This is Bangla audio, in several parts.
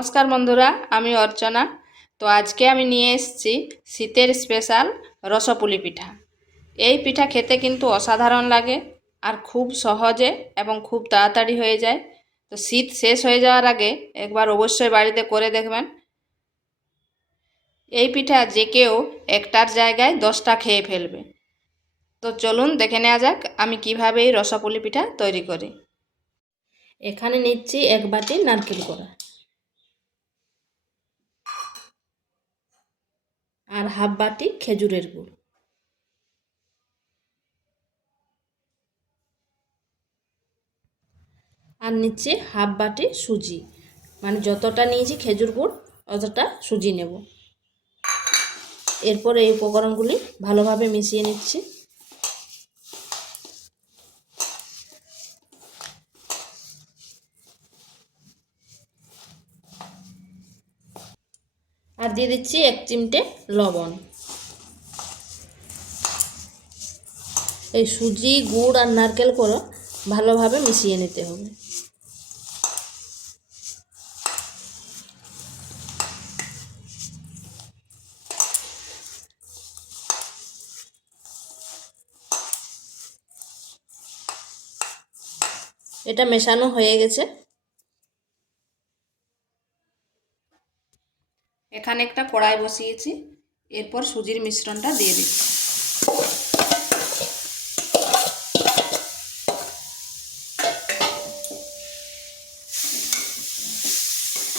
নমস্কার বন্ধুরা, আমি অর্চনা। তো আজকে আমি নিয়ে এসেছি শীতের স্পেশাল রসপুলি পিঠা। এই পিঠা খেতে কিন্তু অসাধারণ লাগে আর খুব সহজে এবং খুব তাড়াতাড়ি হয়ে যায়। তো শীত শেষ হয়ে যাওয়ার আগে একবার অবশ্যই বাড়িতে করে দেখবেন। এই পিঠা যে কেউ একটার জায়গায় দশটা খেয়ে ফেলবে। তো চলুন দেখে নেওয়া যাক আমি কীভাবে এই রসপুলি পিঠা তৈরি করি। এখানে নিচ্ছি এক বাটি নারকেল করা আর হাফ বাটি খেজুরের গুড়। আর নিচে হাফ বাটি সুজি। মানে যতটা নিয়েছি খেজুর গুড় অতটা সুজি নেব। এরপর এই উপকরণগুলি ভালোভাবে মিশিয়ে নিচ্ছি। আর দিয়ে দিচ্ছি এক চিমটে লবণ। এই সুজি, গুড় আর নারকেল করে ভালোভাবে মিশিয়ে নিতে হবে। এটা মেশানো হয়ে গেছে। এখানে একটা কড়াই বসিয়েছি। এরপর সুজির মিশ্রণটা দিয়ে দিচ্ছি।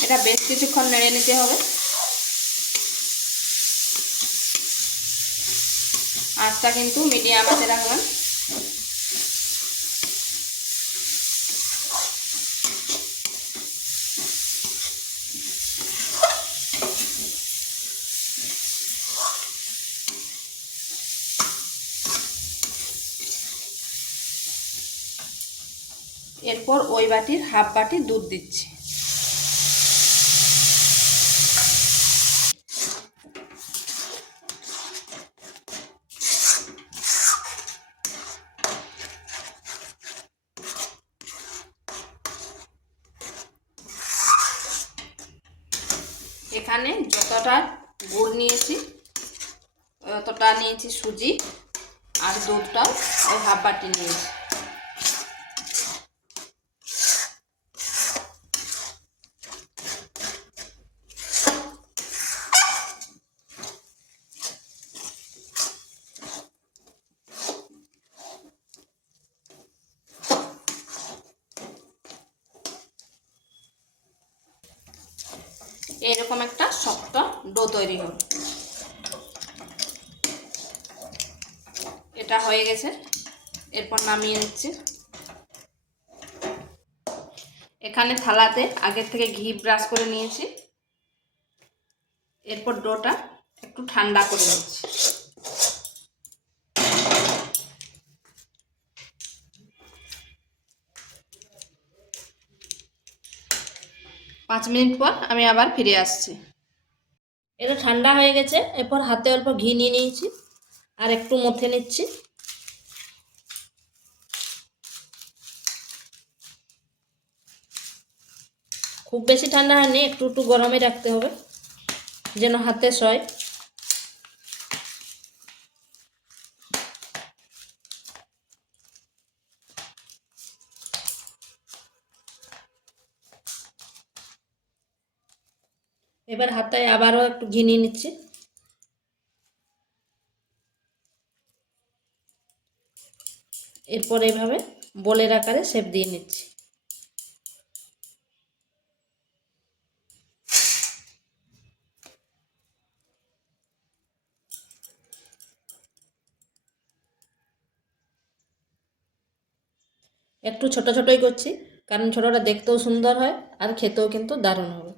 এটা বেশ কিছুক্ষণ নেড়ে নিতে হবে। আঁচটা কিন্তু মিডিয়াম আঁচে রাখবেন এরপর ওই বাটির হাফ বাটি দুধ দিচ্ছি। এখানে যতটা গুড় নিয়েছি, ততটা নিয়েছি সুজি আর দুধটাও ওই হাফ বাটি নিয়েছি। এরকম একটা শক্ত ডো তৈরি হবে এটা হয়ে গেছে। এরপর নামিয়ে নিচ্ছি। এখানে থালাতে আগের থেকে ঘি ব্রাশ করে নিয়েছি। এরপর ডোটা একটু ঠান্ডা করে নিচ্ছি। পাঁচ মিনিট পর আমি আবার ফিরে আসছি। এটা ঠান্ডা হয়ে গেছে, এরপর হাতে অল্প ঘি নিয়ে নিয়েছি, আর একটু মথে নিচ্ছি। খুব বেশি ঠান্ডা হয়নি, একটু একটু গরমে রাখতে হবে, যেন হাতে সয়। এবার হাতে আবারও একটু ঘি নিয়ে নিচ্ছি। এরপর এইভাবে বলের আকারে শেপ দিয়ে নিচ্ছি। একটু ছোট ছোটই করছি, কারণ ছোটটা দেখতেও সুন্দর হয় আর খেতেও কিন্তু দারুণ হবে।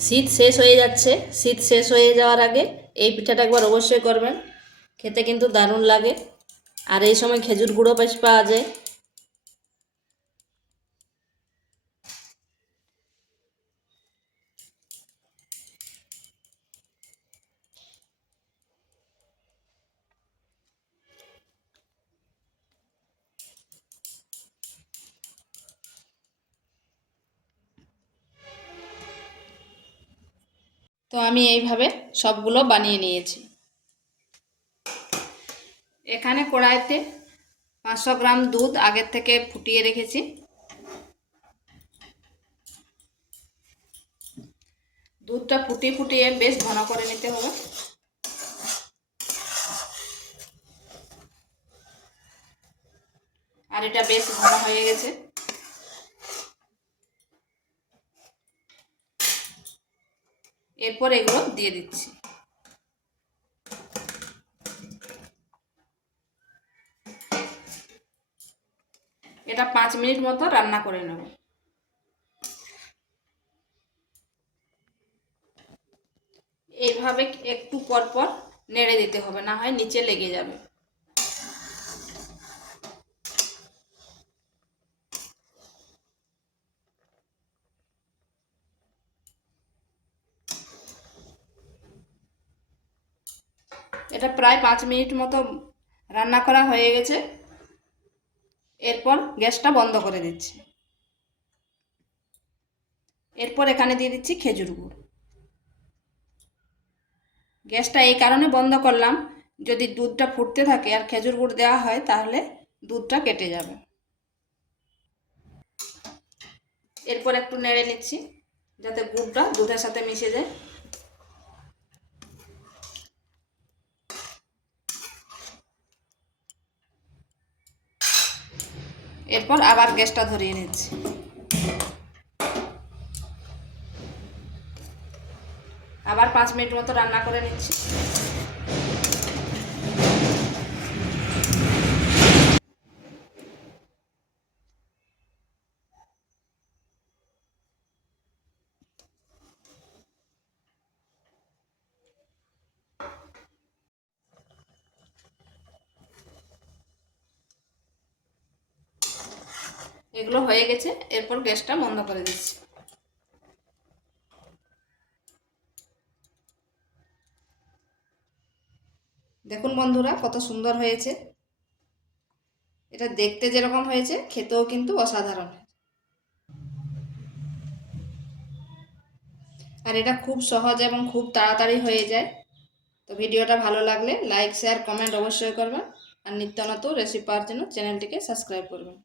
শীত শেষ হয়ে যাচ্ছে। শীত শেষ হয়ে যাওয়ার আগে এই পিঠাটা একবার অবশ্যই করবেন। খেতে কিন্তু দারুণ লাগে। আর এই সময় খেজুর গুঁড়ো পাওয়া যায়। তো আমি এইভাবে সবগুলো বানিয়ে নিয়েছি। এখানে কড়াইতে পাঁচশো গ্রাম দুধ আগের থেকে ফুটিয়ে রেখেছি। দুধটা ফুটিয়ে ফুটিয়ে বেশ ঘন করে নিতে হবে। আর এটা বেশ ঘন হয়ে গেছে। এরপর এগুলো দিয়ে দিচ্ছি। এটা পাঁচ মিনিট মতো রান্না করে নেব। এইভাবে একটু পর পর নেড়ে দিতে হবে, না হয় নিচে লেগে যাবে। এটা প্রায় পাঁচ মিনিট মতো রান্না করা হয়ে গেছে। এরপর গ্যাসটা বন্ধ করে দিচ্ছি। এরপর এখানে দিয়ে দিচ্ছি খেজুর গুড়। গ্যাসটা এই কারণে বন্ধ করলাম, যদি দুধটা ফুটতে থাকে আর খেজুর গুড় দেওয়া হয় তাহলে দুধটা কেটে যাবে। এরপর একটু নেড়ে নিচ্ছি, যাতে গুড়টা দুধের সাথে মিশে যায়। এরপর আবার গ্যাসটা ধরিয়ে নিচ্ছি। আবার পাঁচ মিনিট মতো রান্না করে নিচ্ছি। এগুলো হয়ে গেছে, এরপর গ্যাসটা বন্ধ করে দিচ্ছি। দেখুন বন্ধুরা, কত সুন্দর হয়েছে। এটা দেখতে যেরকম হয়েছে, খেতেও কিন্তু অসাধারণ। আর এটা খুব সহজ এবং খুব তাড়াতাড়ি হয়ে যায়। তো ভিডিওটা ভালো লাগলে লাইক, শেয়ার, কমেন্ট অবশ্যই করবেন। আর নিত্য নতুন রেসিপি পাওয়ার জন্য চ্যানেলটিকে সাবস্ক্রাইব করবেন।